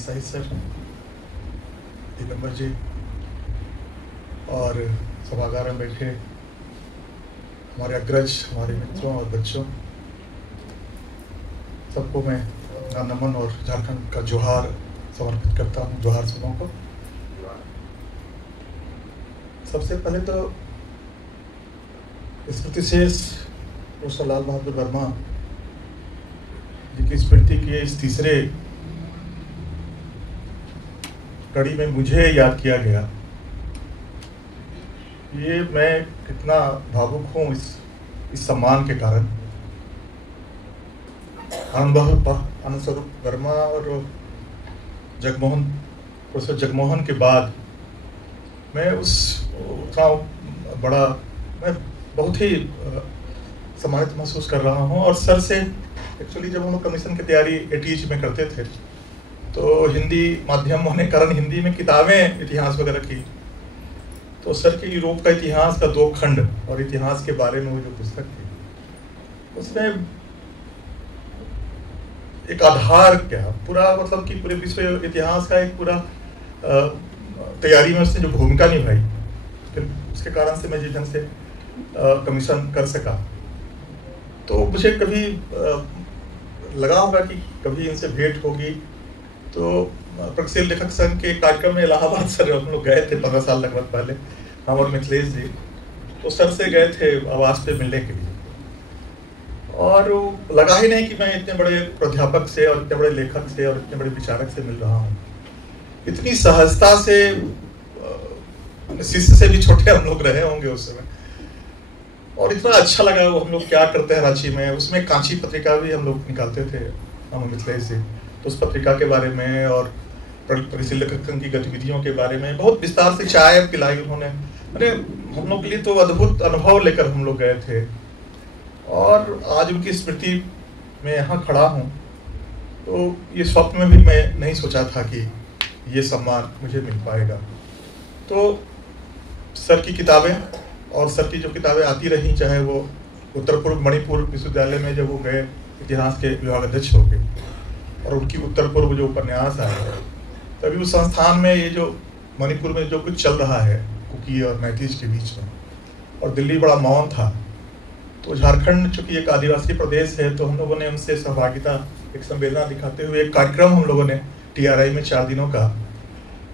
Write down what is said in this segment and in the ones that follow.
Sahib sir, Digambar जी और सभागार में बैठे हमारे अग्रज, हमारे मित्रों और बच्चों, सबको मैं अपना नमन और झारखंड का जोहार समर्पित करता हूँ। जोहार सबों को। सबसे पहले तो स्मृति शेष प्रोफेसर लाल बहादुर वर्मा जी की स्मृति के इस तीसरे कड़ी में मुझे याद किया गया। ये मैं कितना भावुक हूँ इस सम्मान के कारण। आनंद स्वरूप वर्मा और प्रोफेसर जगमोहन के बाद मैं मैं बहुत ही सम्मानित महसूस कर रहा हूँ। और सर से एक्चुअली जब हम लोग कमीशन की तैयारी ATH में करते थे तो हिंदी माध्यम होने के कारण हिंदी में किताबें इतिहास वगैरह की, तो सर के यूरोप का इतिहास का 2 खंड और इतिहास के बारे में वो जो पुस्तक थी उसमें एक आधार क्या पूरा मतलब कि पूरे विश्व इतिहास का एक पूरा तैयारी में उसने जो भूमिका निभाई, फिर उसके कारण से मैं जिस ढंग से कमीशन कर सका। तो मुझे कभी लगा होगा कि कभी इनसे भेंट होगी। तो प्रगतिशील लेखक संघ के कार्यक्रम में इलाहाबाद सर हम लोग गए थे 15 साल लगभग पहले, हम और मिथिलेश जी। तो सर से गए थे आवास पे मिलने के लिए, और लगा ही नहीं कि मैं इतने बड़े प्राध्यापक से और इतने बड़े लेखक से और इतने बड़े विचारक से मिल रहा हूँ। इतनी सहजता से, शिष्य से भी छोटे हम लोग रहे होंगे उस समय, और इतना अच्छा लगा। वो हम लोग क्या करते हैं रांची में, उसमें कांची पत्रिका भी हम लोग निकालते थे हम मिथिलेश से। तो उस पत्रिका के बारे में और प्रगतिशील लेखक संघ की गतिविधियों के बारे में बहुत विस्तार से चाय पिलाई उन्होंने। अरे हम लोग के लिए तो अद्भुत अनुभव लेकर हम लोग गए थे, और आज उनकी स्मृति में यहाँ खड़ा हूँ। तो ये स्वप्न में भी मैं नहीं सोचा था कि ये सम्मान मुझे मिल पाएगा। तो सर की किताबें और सर की जो किताबें आती रही, चाहे वो उत्तर पूर्व मणिपुर विश्वविद्यालय में जब वो गए इतिहास के विभाग अध्यक्ष हो गए, और उनकी उत्तर पूर्व जो उपन्यास आया, तभी उस संस्थान में ये जो मणिपुर में जो कुछ चल रहा है कुकी और मैथिज के बीच में, और दिल्ली बड़ा मौन था। तो झारखंड चूंकि एक आदिवासी प्रदेश है, तो हम लोगों ने उनसे सहभागिता, एक संवेदना दिखाते हुए एक कार्यक्रम हम लोगों ने TRI में 4 दिनों का,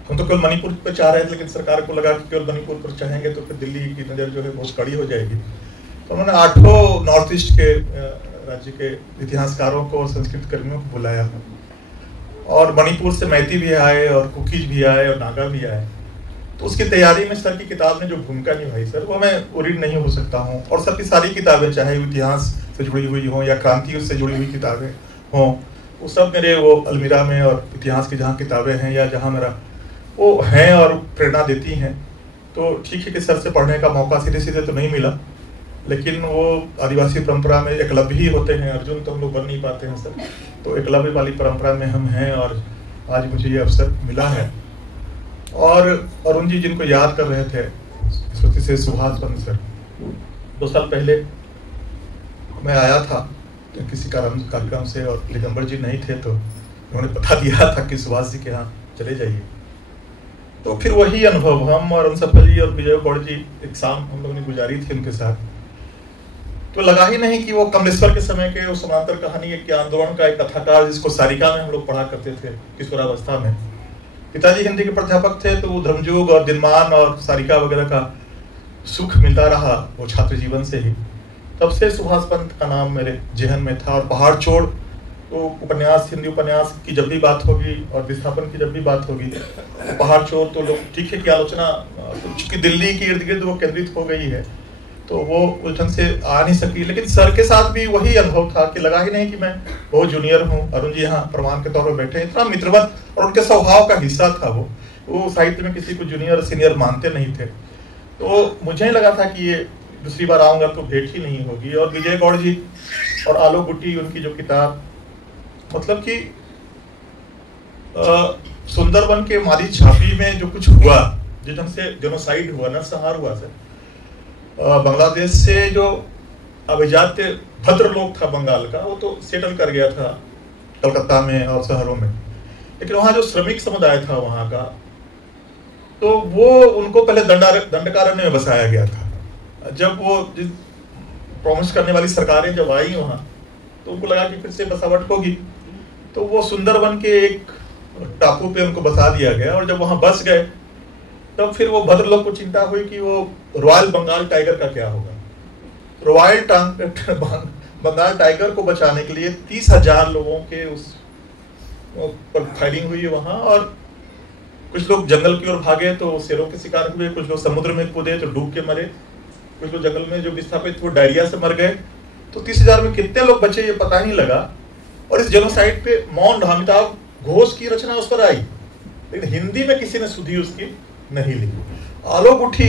हम तो केवल मणिपुर पर चाह रहे थे, लेकिन सरकार को लगा कि केवल मणिपुर पर चाहेंगे तो फिर दिल्ली की नज़र जो है बहुत कड़ी हो जाएगी। तो उन्होंने 8 नॉर्थ ईस्ट के राज्य के इतिहासकारों को और संस्कृत कर्मियों को बुलाया, और मणिपुर से मैती भी आए और कुकीज भी आए और नागा भी आए। तो उसकी तैयारी में सर की किताब ने जो भूमिका निभाई सर, वो मैं उरीन नहीं हो सकता हूँ। और सर की सारी किताबें, चाहे इतिहास से जुड़ी हुई हों या क्रांति से जुड़ी हुई किताबें हों, वो सब मेरे वो अलमीरा में, और इतिहास की जहाँ किताबें हैं या जहाँ मेरा वो हैं और प्रेरणा देती हैं। तो ठीक है कि सर से पढ़ने का मौका सीधे सीधे तो नहीं मिला, लेकिन वो आदिवासी परंपरा में एकलव्य ही होते हैं, अर्जुन तो हम लोग बन नहीं पाते हैं सर। तो एकलव्य वाली परंपरा में हम हैं, और आज मुझे ये अवसर मिला है। और अरुण जी जिनको याद कर रहे थे, स्मृति से सुभाष पंत सर, 2 साल पहले मैं आया था तो किसी कार्यक्रम से, और दिगंबर जी नहीं थे, तो उन्होंने बता दिया था कि सुभाष जी के यहाँ चले जाइए। तो फिर वही अनुभव हम और अंशफल जी और विजय गौड़ जी एक शाम हम लोगों ने गुजारी थी उनके साथ। तो लगा ही नहीं कि वो कमलेश्वर के समय के उस समांतर कहानी के आंदोलन का एक कथाकार, जिसको सारिका में हम लोग पढ़ा करते थे किशोरावस्था में। पिताजी हिंदी के प्राध्यापक थे, तो वो धर्मयुग और दिनमान और सारिका वगैरह का सुख मिलता रहा वो छात्र जीवन से ही। तब से सुभाष पंत का नाम मेरे जेहन में था। और पहाड़ छोड़ तो उपन्यास, हिंदी उपन्यास की जब भी बात होगी और विस्थापन की जब भी बात होगी, तो पहाड़ छोड़ तो लोग ठीक है की आलोचना, चूंकि दिल्ली के इर्द गिर्द वो केंद्रित हो गई है, तो वो उस ढंग से आ नहीं सकी। लेकिन सर के साथ भी वही अनुभव था कि लगा ही नहीं कि मैं बहुत जूनियर हूँ। अरुण जी यहाँ प्रमाण के तौर पर बैठे, इतना मित्रवत और उनके स्वभाव का हिस्सा था वो साहित्य में किसी को जूनियर सीनियर मानते नहीं थे। तो मुझे लगा था कि ये दूसरी बार आऊँगा तो भेंट ही नहीं होगी। और विजय गौड़ जी और आलोक गुट्टी, उनकी जो किताब, मतलब कि सुंदरबन के मारी छापी में जो कुछ हुआ, जिस ढंग से जेनोसाइड हुआ, नरसंहार हुआ सर, बांग्लादेश से जो अभिजात्य भद्र लोग था बंगाल का, वो तो सेटल कर गया था कलकत्ता में और शहरों में। लेकिन वहाँ जो श्रमिक समुदाय था वहाँ का, तो वो उनको पहले दंडकारण्य में बसाया गया था। जब वो प्रॉमिस करने वाली सरकारें जब आई वहाँ, तो उनको लगा कि फिर से बसावट होगी, तो वो सुंदरवन के एक टापू पे उनको बसा दिया गया। और जब वहाँ बस गए तब फिर वो भद्रलोक को चिंता हुई कि वो रॉयल बंगाल टाइगर का क्या होगा। रॉयल बंगाल टाइगर को बचाने के लिए 30,000 लोगों के उस पर फायरिंग हुई वहाँ, और कुछ लोग जंगल की ओर भागे तो शेरों के शिकार हुए, कुछ लोग समुद्र में कूदे तो डूब के मरे, कुछ लोग जंगल में जो विस्थापित वो डायरिया से मर गए। तो 30,000 में कितने लोग बचे ये पता नहीं लगा। और इस जेनोसाइड पे मौन अमिताभ घोष की रचना उस पर आई, लेकिन हिंदी में किसी ने सुधी उसकी नहीं लिखी। आलोक उठी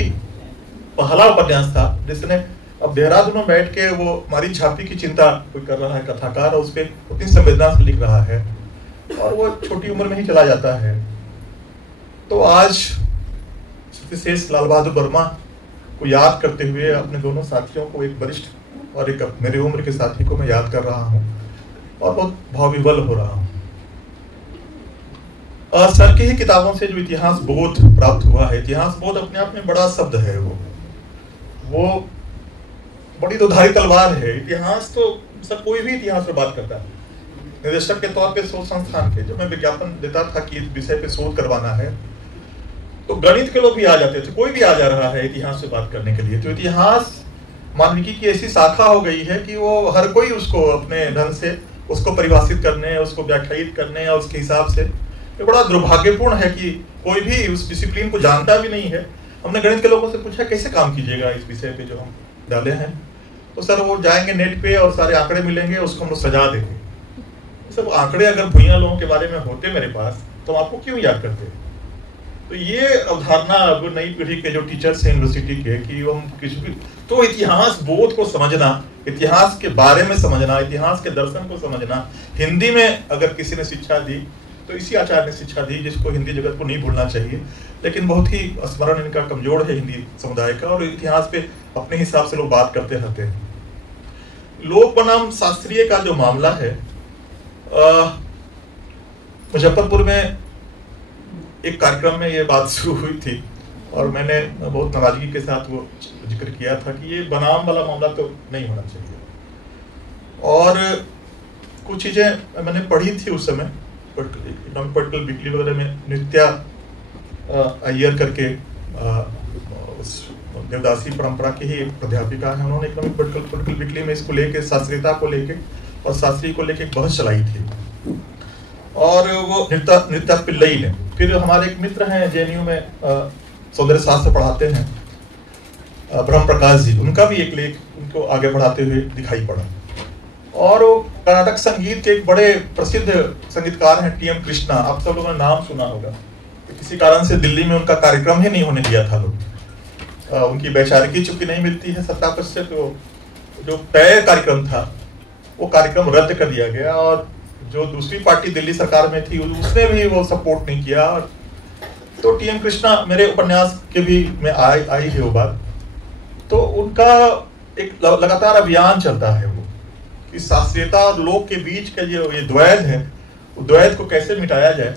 पहला उपन्यास था जिसने अब देहरादून में बैठ के वो हमारी झांपी की चिंता कोई कर रहा है कथाकार, और उस पर उतनी संवेदना से लिख रहा है, और वो छोटी उम्र में ही चला जाता है। तो आज विशेष लाल बहादुर वर्मा को याद करते हुए अपने दोनों साथियों को, एक वरिष्ठ और एक मेरी उम्र के साथी को मैं याद कर रहा हूँ और बहुत भावविवल हो रहा हूँ। सर की ही किताबों से जो इतिहास बोध प्राप्त हुआ है, इतिहास बोध अपने आप में बड़ा शब्द है, वो बड़ी दुधारी तलवार है। इतिहास तो सर कोई भी इतिहास पर बात करता है। निदेशक के तौर पे शोध संस्थान के जब मैं विज्ञापन देता था कि इस विषय पे शोध करवाना है, तो गणित के लोग भी आ जाते थे, कोई भी आ जा रहा है इतिहास से बात करने के लिए। तो इतिहास मानविकी की ऐसी शाखा हो गई है कि वो हर कोई उसको अपने ढंग से उसको परिभाषित करने, उसको व्याख्यायित करने और उसके हिसाब से, ये बड़ा दुर्भाग्यपूर्ण है कि कोई भी उस डिसिप्लिन को जानता भी नहीं है। हमने गणित के लोगों से पूछा कैसे काम कीजिएगा इस विषय पे जो हम डाले हैं, तो सर वो जाएंगे नेट पे और सारे आंकड़े मिलेंगे, उसको हम लोग सजा देंगे। सब आंकड़े अगर भुइयां लोगों के बारे में होते मेरे पास, तो आपको क्यों याद करते? तो ये अवधारणा अब नई पीढ़ी के जो टीचर्स हैं यूनिवर्सिटी के, कि हम किसी भी तो इतिहास बोध को समझना, इतिहास के बारे में समझना, इतिहास के दर्शन को समझना, हिंदी में अगर किसी ने शिक्षा दी तो इसी आचार्य ने शिक्षा दी, जिसको हिंदी जगत को नहीं भूलना चाहिए। लेकिन बहुत ही स्मरण इनका कमजोर है हिंदी समुदाय का, और इतिहास पे अपने हिसाब से लोग बात करते रहते हैं। लोक बनाम शास्त्रीय का जो मामला है, मुजफ्फरपुर में एक कार्यक्रम में ये बात शुरू हुई थी और मैंने बहुत नाराजगी के साथ वो जिक्र किया था कि ये बनाम वाला मामला तो नहीं होना चाहिए। और कुछ चीजें मैंने पढ़ी थी उस समय इकोनॉमिक पॉलिटिकल वीकली वगैरह में। नित्या अय्यर करके उस देवदासी परंपरा की ही एक अध्यापिका है, उन्होंने इकोनॉमिक पॉलिटिकल वीकली में इसको लेके शास्त्रीयता को लेके और शास्त्री को लेके बहस चलाई थी। और वो नित्या पिल्लई ने, फिर हमारे एक मित्र हैं जेएनयू में सौंदर्य शास्त्र पढ़ाते हैं, ब्रह्म प्रकाश जी, उनका भी एक लेख उनको आगे बढ़ाते हुए दिखाई पड़ा। और वो कर्नाटक संगीत के एक बड़े प्रसिद्ध संगीतकार हैं टीएम कृष्णा, आप सब लोगों ने नाम सुना होगा। किसी कारण से दिल्ली में उनका कार्यक्रम ही नहीं होने दिया था लोग, उनकी वैचारिकी चूंकि नहीं मिलती है 70%, तो जो तय कार्यक्रम था वो कार्यक्रम रद्द कर दिया गया। और जो दूसरी पार्टी दिल्ली सरकार में थी उसने भी वो सपोर्ट नहीं किया। तो टीएम कृष्णा मेरे उपन्यास के भी में आई है वो बात, तो उनका एक लगातार अभियान चलता है वो कि शास्त्रीयता और लोक के बीच का जो ये द्वैध है, वो द्वैध को कैसे मिटाया जाए।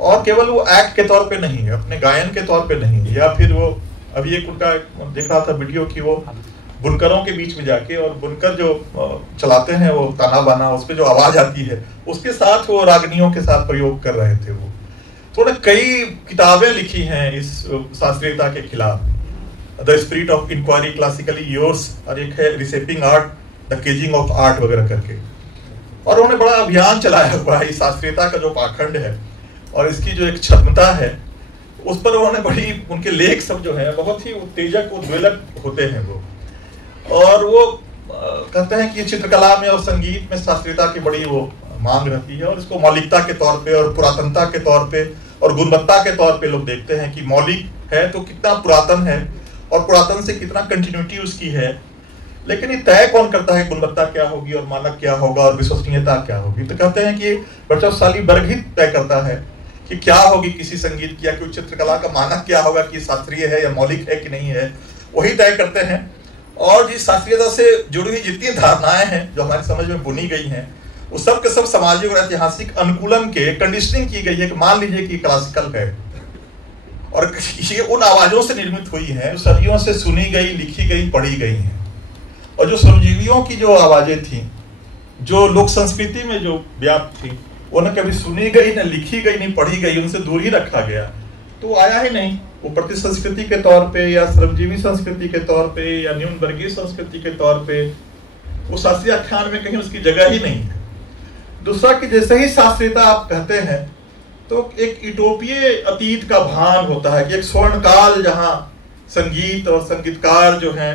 और केवल वो एक्ट के तौर पे नहीं है, अपने गायन के तौर पे नहीं है, या फिर वो अभी एक उनका देख रहा था वीडियो की वो बुनकरों के बीच में जाके, और बुनकर जो चलाते हैं वो ताना बाना, उस पर जो आवाज आती है उसके साथ वो रागनियों के साथ प्रयोग कर रहे थे। वो तो कई किताबें लिखी हैं इस शास्त्रीयता के खिलाफ, the spirit of inquiry classically yours, और एक है reshaping art, the caging of art वगैरह करके। और उन्होंने बड़ा अभियान चलाया हुआ है इस शास्त्रीयता का जो पाखंड है और इसकी जो एक क्षमता है, उस पर उन्होंने बड़ी, उनके लेख सब जो है बहुत ही उत्तेजक उद्वेलक होते हैं वो। और वो कहते हैं कि चित्रकला में और संगीत में शास्त्रीयता की बड़ी वो मांग रहती है, और इसको मौलिकता के तौर पे और पुरातनता के तौर पे और गुणवत्ता के तौर पे लोग देखते हैं कि मौलिक है तो कितना पुरातन है और पुरातन से कितना कंटिन्यूटी उसकी है। लेकिन ये तय कौन करता है गुणवत्ता क्या होगी और मानक क्या होगा और विश्वसनीयता क्या होगी? तो कहते हैं कि वर्चस्वशाली वर्ग ही तय करता है कि क्या होगी किसी संगीत की या कोई चित्रकला का मानक क्या होगा, कि शास्त्रीय है या मौलिक है कि नहीं है, वही तय करते हैं। और जिस शास्त्रीयता से जुड़ी हुई जितनी धारणाएं हैं जो हमारी समझ में बुनी गई हैं, वो सब के सब सामाजिक और ऐतिहासिक अनुकूलन के कंडीशनिंग की गई है कि मान लीजिए कि क्लासिकल है, और ये उन आवाजों से निर्मित हुई है जो सदियों से सुनी गई, लिखी गई, पढ़ी गई हैं। और जो श्रमजीवियों की जो आवाजें थी, जो लोक संस्कृति में जो व्याप्त थी, वो न कभी सुनी गई, न लिखी गई, नहीं पढ़ी गई, उनसे दूर ही रखा गया, तो वो आया ही नहीं। वो प्रति संस्कृति के तौर पे या श्रमजीवी संस्कृति के तौर पे या न्यून वर्गीय संस्कृति के तौर पे वो शास्त्रीय आख्यान में कहीं उसकी जगह ही नहीं है। दूसरा कि जैसे ही शास्त्रीयता आप कहते हैं तो एक यूटोपीय अतीत का भान होता है कि एक स्वर्ण काल जहां संगीत और संगीतकार जो हैं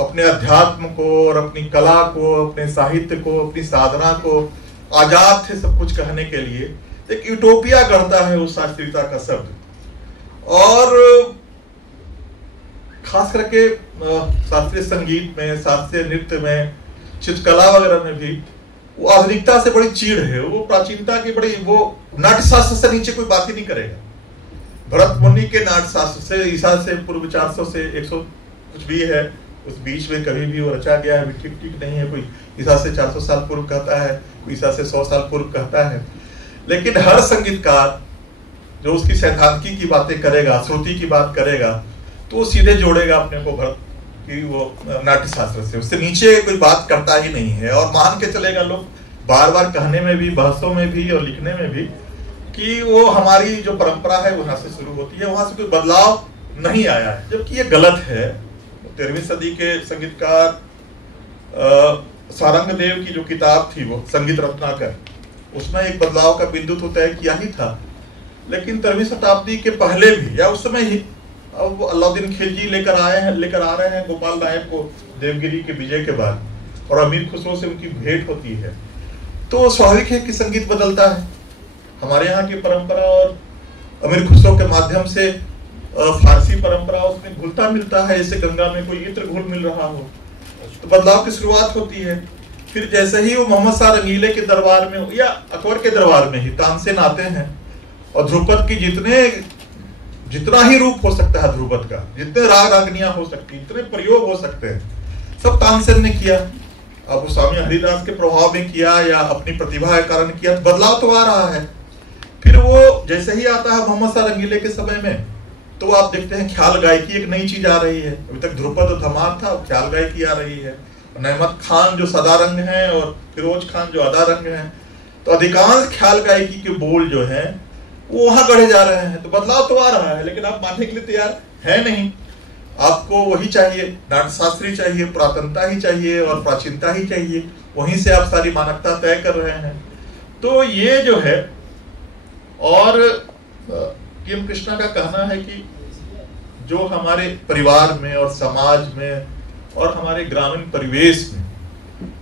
अपने अध्यात्म को और अपनी कला को, अपने साहित्य को, अपनी साधना को आजाद थे सब कुछ कहने के लिए। एक यूटोपिया गढ़ता है उस शास्त्रीयता का शब्द। और खास करके शास्त्रीय संगीत में, शास्त्रीय नृत्य में, चित्रकला वगैरह में भी वो आधुनिकता से बड़ी चीड़ है, वो प्राचीनता की बड़ी, वो नाट्यशास्त्र से नीचे कोई बात ही नहीं करेगा। भरत मुनि के नाट्यशास्त्र से ईसा से पूर्व 400 से 100 कुछ भी है, उस बीच में कभी भी वो रचा गया है, ठीक ठीक नहीं है। कोई ईसा से 400 साल पूर्व कहता है, कोई ईसा से 100 साल पूर्व कहता है। लेकिन हर संगीतकार जो उसकी सैद्धांतिकी की बातें करेगा, श्रुति की बात करेगा, तो वो सीधे जोड़ेगा अपने को भरत कि वो नाट्यशास्त्र से, उससे नीचे कोई बात करता ही नहीं है। और मान के चलेगा लोग बार बार कहने में भी, बहसों में भी और लिखने में भी कि वो हमारी जो परंपरा है वहां से शुरू होती है, वहां से कोई बदलाव नहीं आया है, जबकि ये गलत है। 13वीं सदी के संगीतकार सारंगदेव की जो किताब थी वो संगीत रत्नाकर, उसमें एक बदलाव का बिंदु तो तय किया ही था। लेकिन 13वीं शताब्दी के पहले भी या उस समय ही अब अलाउद्दीन खिलजी लेकर आ रहे हैं गोपाल नायक को देवगिरी के विजय के बाद, और अमीर खुसरो से उनकी भेंट होती है, तो स्वाभाविक है कि संगीत बदलता है। हमारे यहाँ की परंपरा और अमीर खुसरो के माध्यम से फारसी परंपरा उसमें घुलता मिलता है, जैसे गंगा में कोई इत्र घुल मिल रहा हो, तो बदलाव की शुरुआत होती है। फिर जैसे ही वो मोहम्मद शाह रंगीले के दरबार में या अकबर के दरबार में ही तानसेन आते हैं, और ध्रुपद की जितना ही रूप हो सकता है ध्रुपद का, जितने राग रागनियां हो सकती, जितने प्रयोग हो सकते हैं, सब तानसेन ने किया। अब वो स्वामी हरिदास के प्रभाव में किया या अपनी प्रतिभा के कारण किया, तो बदलाव तो आ रहा है। फिर वो जैसे ही आता है मोहम्मद शाह रंगीले के समय में, तो आप देखते हैं ख्याल गायकी एक नई चीज आ रही है। अभी तक ध्रुपद और धमार था, अब ख्याल गायकी आ रही है। नेमत खान जो सदा रंग है और फिरोज खान जो अदा रंग है, तो अधिकांश ख्याल गायकी के बोल जो है वो वहां गढ़े जा रहे हैं। तो बदलाव तो आ रहा है, लेकिन आप मानने के लिए तैयार है नहीं। आपको वही चाहिए, नाट्यशास्त्री चाहिए, पुरातनता ही चाहिए और प्राचीनता ही चाहिए, वहीं से आप सारी मानकता तय कर रहे हैं। तो ये जो है, और टी.एम. कृष्णा का कहना है कि जो हमारे परिवार में और समाज में और हमारे ग्रामीण परिवेश में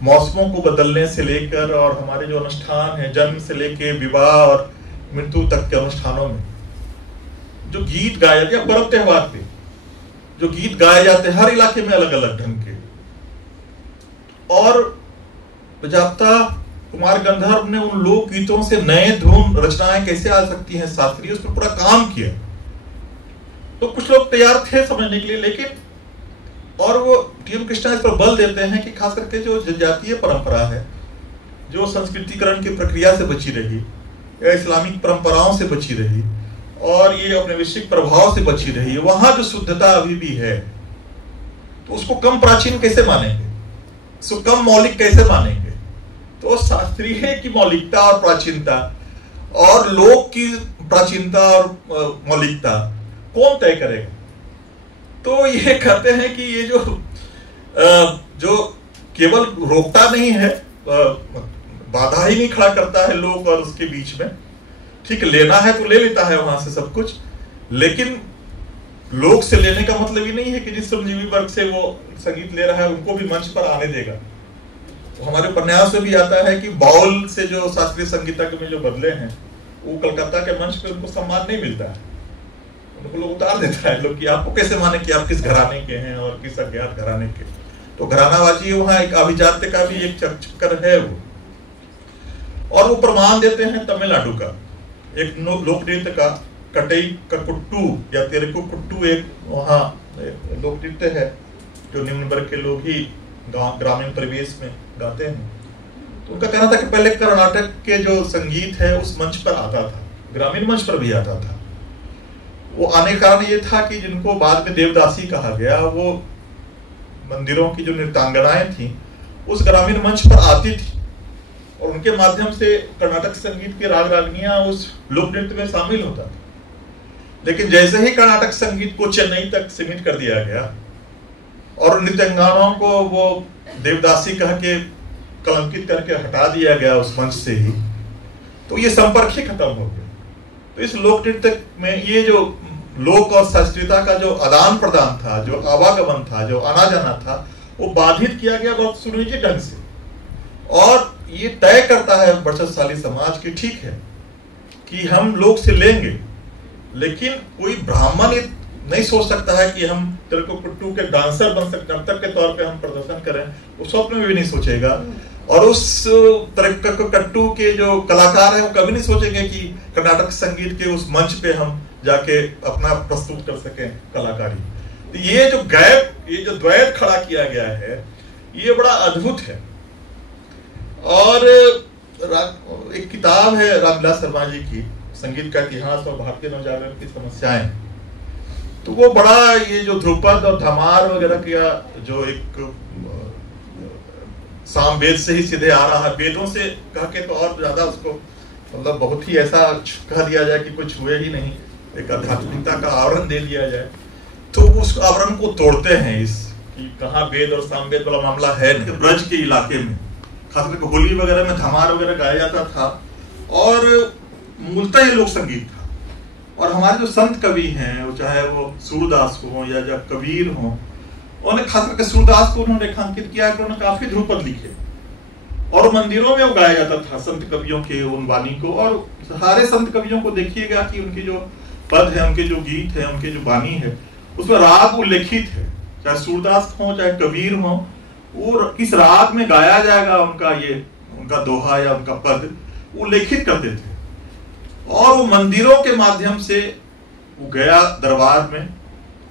मौसमों को बदलने से लेकर और हमारे जो अनुष्ठान है, जन्म से लेकर विवाह और मृत्यु तक के अनुष्ठानों में जो गीत गाए जाते हैं, पर्व त्योहार पे जो गीत गाए जाते हैं, हर इलाके में अलग अलग ढंग के, और प्रजापता कुमार गंधर्व ने उन लोक गीतों से नए धुन रचनाएं कैसे आ सकती हैं शास्त्रीय, उस पर पूरा काम किया। तो कुछ लोग तैयार थे समझने के लिए, लेकिन और वो टी.एम. कृष्णा इस पर बल देते हैं कि खास करके जो जनजातीय परंपरा है, जो संस्कृतिकरण की प्रक्रिया से बची रही या इस्लामिक परंपराओं से बची रही और ये अपने वैश्विक प्रभाव से बची रही है, वहां जो शुद्धता अभी भी है, तो उसको कम प्राचीन कैसे मानेंगे, उसको कम मौलिक कैसे मानेंगे? तो शास्त्रीय की मौलिकता और प्राचीनता और लोक की प्राचीनता और मौलिकता कौन तय करेगा? तो ये कहते हैं कि ये जो केवल रोकता नहीं है, बाधा ही नहीं खड़ा करता है लोक और उसके बीच में, ठीक लेना है तो ले लेता है वहां से सब कुछ, लेकिन लोक से लेने का मतलब ये नहीं है कि जिस श्रमजीवी वर्ग से वो संगीत ले रहा है उनको भी मंच पर आने देगा। तो हमारे उपन्यास में भी आता है कि बाउल से जो शास्त्रीय संगीतज्ञ में जो बदले हैं, वो कलकत्ता के मंच पे उनको सम्मान नहीं मिलता है, उनको लोग उतार देता है लोग कि आपको कैसे माने कि आप किस घराने के हैं और किस अज्ञात घराने के। तो घरानाबाजी वहां एक अभिजात्य का भी एक चक्कर है वो। और वो प्रमाण देते हैं तमिलनाडु का एक लोक नृत्य का, कटई का कुट्टू या तेरेकु कुट्टू, एक वहाँ लोक नृत्य है जो निम्न वर्ग के लोग ही ग्रामीण परिवेश में गाते हैं। उनका कहना था कि पहले कर्नाटक के जो संगीत है उस मंच पर आता था, ग्रामीण मंच पर भी आता था। वो आने का कारण ये था कि जिनको बाद में देवदासी कहा गया, वो मंदिरों की जो नृत्यांगनाएं थी उस ग्रामीण मंच पर आती थी और उनके माध्यम से कर्नाटक संगीत के राग रागनियां उस लोक नृत्य में शामिल होता था। लेकिन जैसे ही कर्नाटक संगीत को चेन्नई तक सीमित कर दिया गया और नृत्यांगनाओं को वो देवदासी कह के कलंकित करके हटा दिया गया उस मंच से ही, तो ये संपर्क ही खत्म हो गया। तो इस लोक नृत्य में ये जो लोक और शास्त्रीयता का जो आदान प्रदान था, जो आवागमन था, जो आना जाना था, वो बाधित किया गया बहुत सुनियोजित ढंग से। और ये तय करता है वर्चस्वशाली समाज की ठीक है कि हम लोग से लेंगे, लेकिन कोई ब्राह्मण नहीं सोच सकता है कि हम तेलुगु के डांसर बन सकते, नर्तक के तौर पे हम प्रदर्शन करें, वो स्वप्न में भी नहीं सोचेगा। और उस कट्टू के जो कलाकार है वो कभी नहीं सोचेंगे कि कर्नाटक संगीत के उस मंच पे हम जाके अपना प्रस्तुत कर सकें कलाकारी। तो ये जो गैप, ये जो द्वैत खड़ा किया गया है, ये बड़ा अद्भुत है। और एक किताब है रामविलास शर्मा जी की, संगीत का इतिहास और भारतीय नवजागरण की समस्याएं, तो वो बड़ा ये जो ध्रुपद और धमार वगैरह का जो एक साम वेद से ही सीधे आ रहा है, वेदों से कह के तो और ज्यादा उसको मतलब बहुत ही ऐसा कह दिया जाए कि कुछ हुए ही नहीं, एक आध्यात्मिकता का आवरण दे दिया जाए, तो उस आवरण को तोड़ते हैं इस कि कहाँ वेद और सामवेद वाला मामला है। ब्रज के इलाके में खासकर होली वगैरह में धमार वगैरह गाया जाता था और मूलतः ये लोक संगीत था। और हमारे जो संत कवि हैं, वो चाहे वो सूरदास हो या जब कबीर हो, उन्होंने खासकर सूरदास को उन्होंने रेखांकित किया कि उन्होंने काफी ध्रुपद लिखे और मंदिरों में वो गाया जाता था संत कवियों के उन वाणी को। और सारे संत कवियों को देखिएगा कि उनकी जो पद है, उनके जो गीत है, उनके जो वाणी है, उसमें राग उल्लेखित है। चाहे सूरदास हो चाहे कबीर हो, वो किस राग में गाया जाएगा उनका ये उनका दोहा या उनका पद वो उल्लेखित करते थे। और वो मंदिरों के माध्यम से वो गया दरबार में,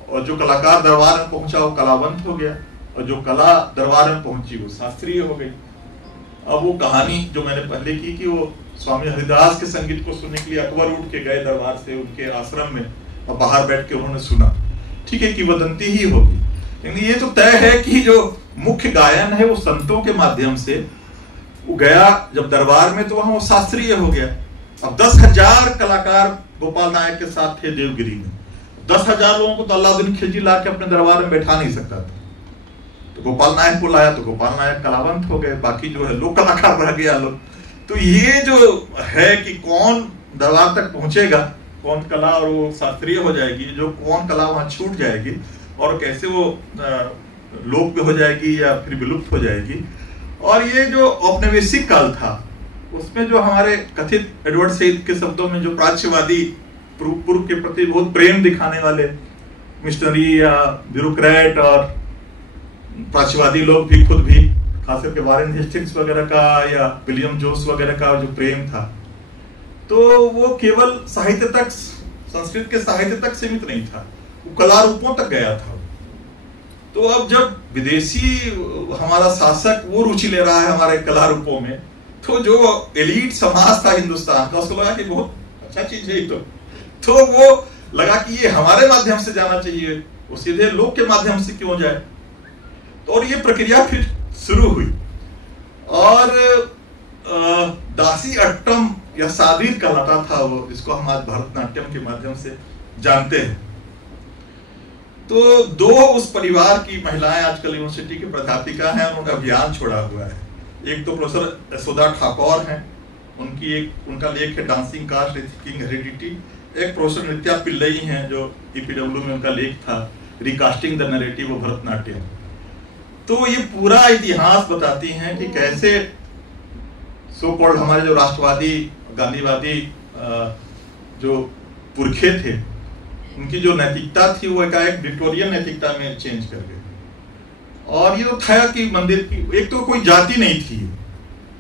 और जो कलाकार दरबार में पहुंचा वो कलावंत हो गया, और जो कला दरबार में पहुंची वो शास्त्रीय हो गई। अब वो कहानी जो मैंने पहले की कि वो स्वामी हरिदास के संगीत को सुनने के लिए अकबर उठ के गए दरबार से उनके आश्रम में, और बाहर बैठ के उन्होंने सुना, ठीक है, किंवदंती ही होगी। लेकिन ये तो तय है कि जो मुख्य गायन है वो संतों के माध्यम से वो गया जब दरबार में, तो वहां वो शास्त्रीय हो गया। अब 10,000 कलाकार गोपाल नायक के साथ थे देवगिरी में। 10,000 लोगों को तो अलाउद्दीन खिलजी ला के अपने दरबार में बैठा नहीं सकता था, तो गोपाल नायक को लाया, तो गोपाल नायक कलावंत हो गए, बाकी जो है लोक कलाकार रह गया लोग। तो ये जो है कि कौन दरबार तक पहुंचेगा, कौन कला और वो शास्त्रीय हो जाएगी, जो कौन कला वहां छूट जाएगी और कैसे वो लोक में हो जाएगी या फिर विलुप्त हो जाएगी। और ये जो औपनिवेशिक काल था, उसमें जो हमारे कथित एडवर्ड सईद के शब्दों में जो प्राच्यवादी पूर्व के प्रति बहुत प्रेम दिखाने वाले मिशनरी या ब्यूरोक्रेट और प्राच्यवादी लोग भी खुद भी, खासकर के वारेन हेस्टिंग्स वगैरह का या विलियम जोन्स वगैरह का जो प्रेम था, तो वो केवल साहित्य तक, संस्कृत के साहित्य तक सीमित नहीं था, वो कला रूपों तक गया था। तो अब जब विदेशी हमारा शासक वो रुचि ले रहा है हमारे कला रूपों में, तो जो एलीट समाज था हिंदुस्तान का, उसको लगा कि बहुत अच्छा चीज है तो वो लगा कि ये हमारे माध्यम से जाना चाहिए, वो सीधे लोक के माध्यम से क्यों जाए। तो और ये प्रक्रिया फिर शुरू हुई, और दासी अट्टम या सादीर कहलाता था वो, जिसको हम आज भरतनाट्यम के माध्यम से जानते हैं। तो दो उस परिवार की महिलाएं आजकल यूनिवर्सिटी की प्राध्यापिका हैं, उन्होंने अभियान छोड़ा हुआ है। एक तो प्रोफेसर यशोदा ठाकुर हैं, उनका लेख है डांसिंग कास्ट रिथिंकिंग हेरिडिटी। एक प्रोफेसर नित्या पिल्लई हैं, जो ईपीडब्ल्यू में उनका लेख था recasting the narrative of Bharatanatyam. तो ये पूरा इतिहास बताती हैं कि कैसे सो कॉल्ड हमारे जो राष्ट्रवादी गांधीवादी जो पुरखे थे, उनकी जो नैतिकता थी वो एकाएक विक्टोरियन नैतिकता में चेंज कर गई। और ये तो था कि मंदिर की एक तो कोई जाति नहीं थी,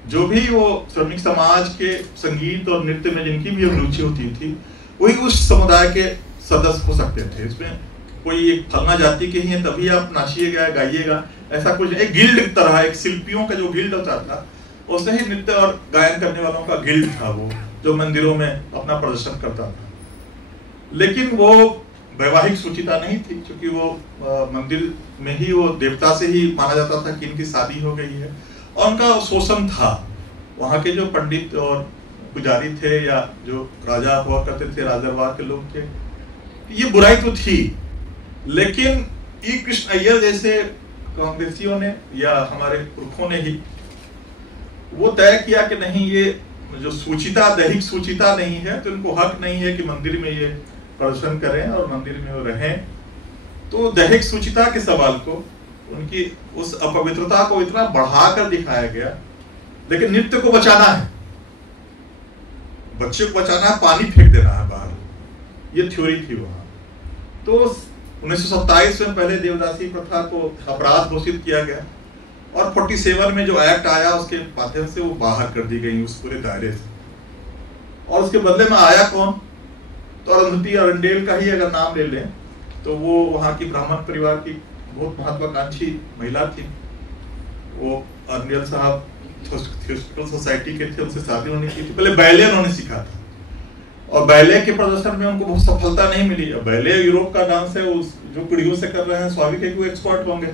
जो भी वो श्रमिक समाज के संगीत और नृत्य में जिनकी भी रुचि होती थी वही उस समुदाय के सदस्य हो सकते थे। इसमें कोई एक फलना जाति के ही है तभी आप नाचिएगा गाइएगा, ऐसा कुछ। एक गिल्ड तरह, एक शिल्पियों का जो गिल्ड होता था वैसे ही नृत्य और गायन करने वालों का गिल्ड था वो, जो मंदिरों में अपना प्रदर्शन करता था। लेकिन वो वैवाहिक सुचिता नहीं थी, क्योंकि वो मंदिर में ही वो देवता से ही माना जाता था कि इनकी शादी हो गई है, और उनका शोषण था। वहाँ के जो पंडित और पुजारी थे या जो राजा हुआ करते थे, राजदरबार के लोग थे, ये बुराई तो थी। लेकिन ई कृष्ण अय्यर जैसे कांग्रेसियों ने या हमारे पुरखों ने ही वो तय किया कि नहीं, ये जो सूचिता, दैहिक सूचिता नहीं है, तो इनको हक नहीं है कि मंदिर में ये प्रदर्शन करें और मंदिर में वो रहें। तो दैहिक सूचिता के सवाल को, उनकी उस अपवित्रता को इतना बढ़ाकर दिखाया गया। लेकिन नृत्य को बचाना है, बच्चे को बचाना है, पानी फेंक देना है बाहर, ये थ्योरी थी वहां। तो 1927 में पहले देवदासी प्रथा को अपराध घोषित किया गया, और 47 में जो एक्ट आया उसके माध्यम से वो बाहर कर दी गई उस पूरे दायरे से। और उसके बदले में आया कौन? तो अरुंधति अरंडेल का ही अगर नाम ले लें तो वो वहां की ब्राह्मण परिवार की बहुत महत्वाकांक्षी महिला थी। वो अरंडेल साहब थियोसॉफिकल सोसाइटी के थे, उनसे शादी होने की थी। पहले बैले उन्होंने सीखा था, और बैले के प्रदर्शन में उनको बहुत सफलता नहीं मिली। बैले यूरोप का डांस है, उस जो पीढ़ियों से कर रहे हैं, स्वाभाविक है कि वो एक्सपर्ट होंगे।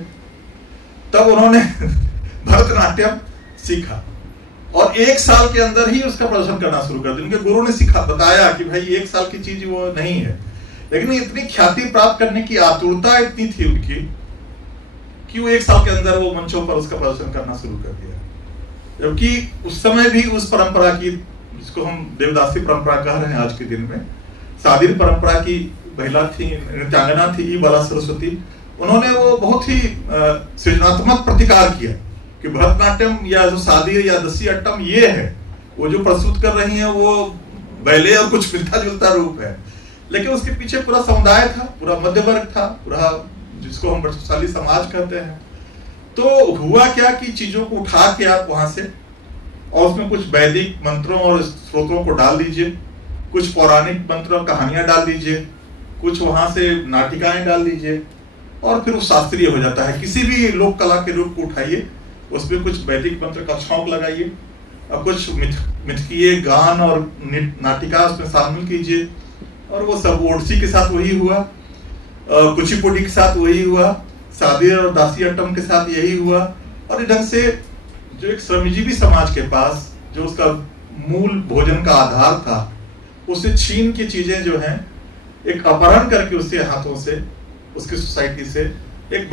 तब उन्होंने भरतनाट्यम सीखा, और 1 साल के अंदर ही उसका प्रदर्शन करना शुरू कर दिया। उनके गुरु ने सिखा, बताया कि भाई 1 साल की चीज वो नहीं है। लेकिन इतनी ख्याति प्राप्त करने की आतुरता इतनी थी उनकी कि वो 1 साल के अंदर वो मंचों पर उसका प्रदर्शन करना शुरू कर दिया। जबकि उस समय भी उस परंपरा की, जिसको हम देवदासी परंपरा कह रहे हैं आज के दिन में, सादिर परंपरा की महिला थी, नृत्यांगना थी ई बाला सरस्वती। उन्होंने वो बहुत ही सृजनात्मक प्रतिकार किया कि भरतनाट्यम या जो शादी या दसी अट्टम ये है, वो जो प्रस्तुत कर रही हैं वो बैले और कुछ मिलता जुलता रूप है। लेकिन उसके पीछे पूरा समुदाय था, पूरा मध्य वर्ग था, पूरा जिसको हम प्रतिशाली समाज कहते हैं। तो हुआ क्या कि चीजों को उठा के आप वहां से, और उसमें कुछ वैदिक मंत्रों और स्त्रोतों को डाल दीजिए, कुछ पौराणिक मंत्र और कहानियां डाल दीजिए, कुछ वहां से नाटिकाएं डाल दीजिए, और फिर वो शास्त्रीय हो जाता है। किसी भी लोक कला के रूप को उठाइए, उसमें कुछ वैदिक मंत्र का छौंक लगाइए, और कुछ मिथकीय गान और नाटिका उसमें शामिल कीजिए, और वो सब ओडिसी के साथ वही हुआ, कुचिपुड़ी के साथ वही हुआ, सादिर और दासी अट्टम के साथ यही हुआ। और इस ढंग से जो एक श्रमजीवी समाज के पास जो उसका मूल भोजन का आधार था, उसे छीन की चीजें जो हैं, एक अपहरण करके उसके हाथों से, उसकी सोसाइटी से एक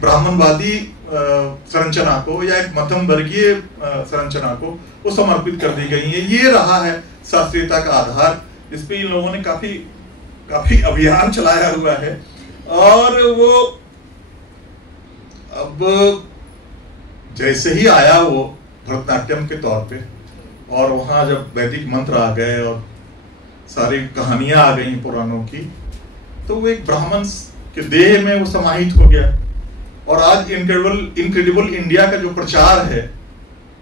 ब्राह्मणवादी संरचना को या एक मध्यम वर्गीय संरचना को वो समर्पित कर दी गई है। ये रहा है शास्त्रीयता का आधार, इस पे इन लोगों ने काफी अभियान चलाया हुआ है। और वो अब जैसे ही आया वो भरतनाट्यम के तौर पे, और वहां जब वैदिक मंत्र आ गए और सारी कहानियां आ गई पुराणों की, तो वो एक ब्राह्मण के देह में वो समाहित हो गया। और आज इनक्रेडिबल इंडिया का जो प्रचार है,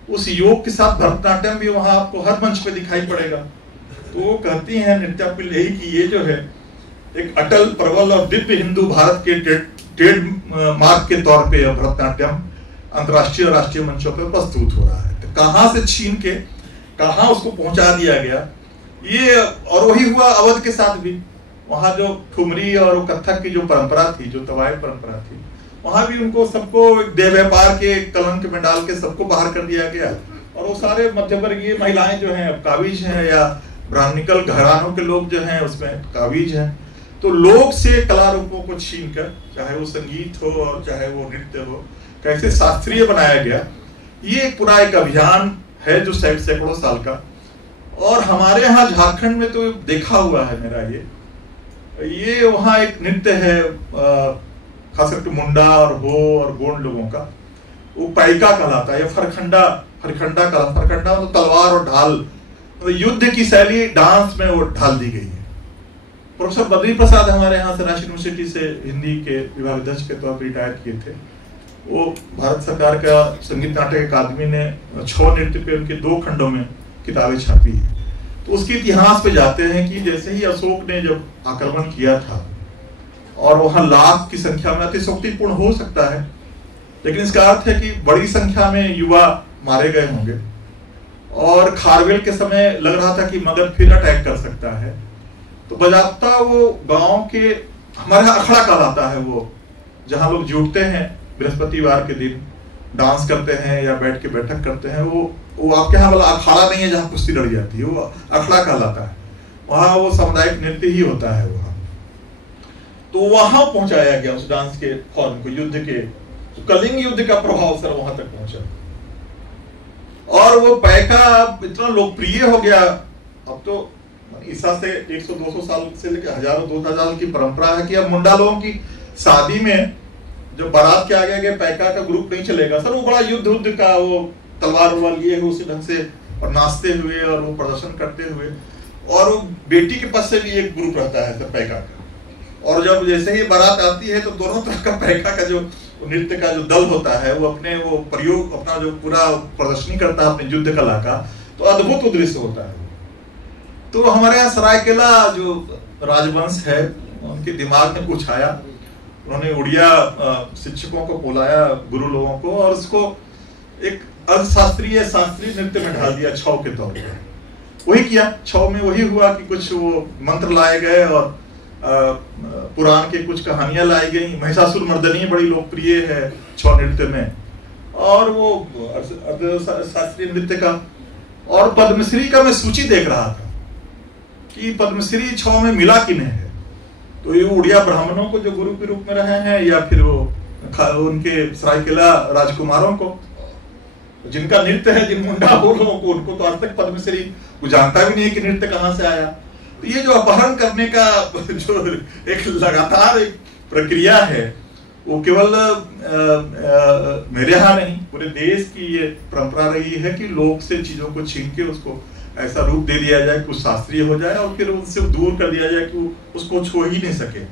उस योग के साथ भरतनाट्यम भी वहां आपको हर मंच पे दिखाई पड़ेगा। तो वो कहती हैं नृत्या पिल्लई की ये जो है एक अटल, प्रबल और दिव्य हिंदू भारत के ट्रेड मार्क के तौर पे भरतनाट्यम अंतर्राष्ट्रीय और राष्ट्रीय मंचों पर प्रस्तुत हो रहा है। तो कहां से छीन के कहां उसको पहुंचा दिया गया, ये। और वही हुआ अवध के साथ भी। वहां जो ठुमरी और कथक की जो परंपरा थी, जो तवायफ परंपरा थी, वहां भी उनको सबको देह व्यापार के कलंक में डाल के सबको बाहर कर दिया गया। और वो सारे मध्यवर्गीय महिलाएं जो हैं काबिज हैं, या ब्राह्मणिकल घरानों के लोग जो हैं उसमें काबिज हैं। तो लोग से कला रूपों को छीन कर, चाहे वो संगीत हो और चाहे वो नृत्य हो, कैसे शास्त्रीय बनाया गया, ये पूरा एक अभियान है जो सैकड़ों साल का। और हमारे यहाँ झारखंड में तो देखा हुआ है मेरा ये वहाँ एक नृत्य है, खास करके मुंडा और हो और गोंड लोगों का, वो पाइका कहलाता है, या फरखंडा कहलाता। फरखंडा मतलब तलवार और ढाल, मतलब युद्ध की शैली डांस में वो ढाल दी गई है। प्रोफेसर बद्री प्रसाद हमारे यहाँ से राजकीय यूनिवर्सिटी से हिंदी के विभागाध्यक्ष के तौर पर रिटायर किए थे। वो भारत सरकार का संगीत नाटक अकादमी ने 6 नृत्य पे उनके 2 खंडों में किताबें छापी है। तो उसके इतिहास पे जाते हैं कि जैसे ही अशोक ने जब आक्रमण किया था, और वहां लाख की संख्या में, अतिशोक्तिपूर्ण हो सकता है, लेकिन इसका अर्थ है कि बड़ी संख्या में युवा मारे गए होंगे, और खारवेल के समय लग रहा था कि मगध फिर अटैक कर सकता है। तो बजाबता वो गांव के, हमारे यहाँ अखड़ा कहलाता है वो, जहां लोग जुटते हैं बृहस्पतिवार के दिन, डांस करते हैं या बैठ के बैठक करते हैं, वो आपके यहाँ वाला अखाड़ा नहीं है जहाँ कुश्ती लड़ी जाती है, वो अखड़ा कहलाता है। वहां वो सामुदायिक नृत्य ही होता है वहां। तो वहां पहुंचाया गया उस डांस के फॉर्म को, युद्ध के, तो कलिंग युद्ध का प्रभाव सर वहां तक पहुंचा, और वो पैका इतना लोकप्रिय हो गया। अब तो ईसा से 100-200 साल से लेकर हजारों 2000 साल की परंपरा है कि अब मुंडा लोगों की शादी में जो बारात के आगे आगे पैका का ग्रुप नहीं चलेगा सर, वो बड़ा युद्ध का, वो तलवार वलवार लिए हुए उसी ढंग से, और नाचते हुए और वो प्रदर्शन करते हुए, और वो बेटी के पास से भी एक ग्रुप रहता है सर पैका का। और जब जैसे ही बारात आती है तो दोनों तरफ का पैका का जो नृत्य का जो दल होता है वो अपने वो प्रयोग, अपना जो पूरा प्रदर्शनी करता है अपने युद्ध कला का, तो अद्भुत दृश्य होता है। तो हमारे यहाँ सरायकेला जो राजवंश है उनके दिमाग में कुछ आया, उन्होंने उड़िया शिक्षकों को बुलाया, गुरु लोगों को, और उसको एक अर्थशास्त्रीय शास्त्रीय नृत्य में ढाल दिया छौ के तौर पर। वही किया, छौ में वही हुआ कि कुछ वो मंत्र लाए गए और पुराण के कुछ कहानियां लाई गई। महिषासुर मर्दनी बड़ी लोकप्रिय है छौ नृत्य में, और वो शास्त्रीय नृत्य का। और पद्मश्री का मैं सूची देख रहा था कि पद्मश्री छौ में मिला कि नहीं है। तो ये उड़िया ब्राह्मणों को जो गुरु के रूप में रहे हैं, या फिर वो उनके सरायकेला राजकुमारों को जिनका नृत्य है, जिन मुंडा लोगों को, उनको तो आज तक पद्मश्री को जानता भी नहीं कि नृत्य कहाँ से आया। तो ये जो अपहरण करने का जो एक लगातार एक प्रक्रिया है, वो केवल मेरे यहाँ नहीं पूरे देश की ये परंपरा रही है कि लोग से चीजों को छीन के उसको ऐसा रूप दे दिया जाए कि वो शास्त्रीय हो जाए, और फिर उनसे दूर कर दिया जाए कि वो उसको छू ही नहीं सके।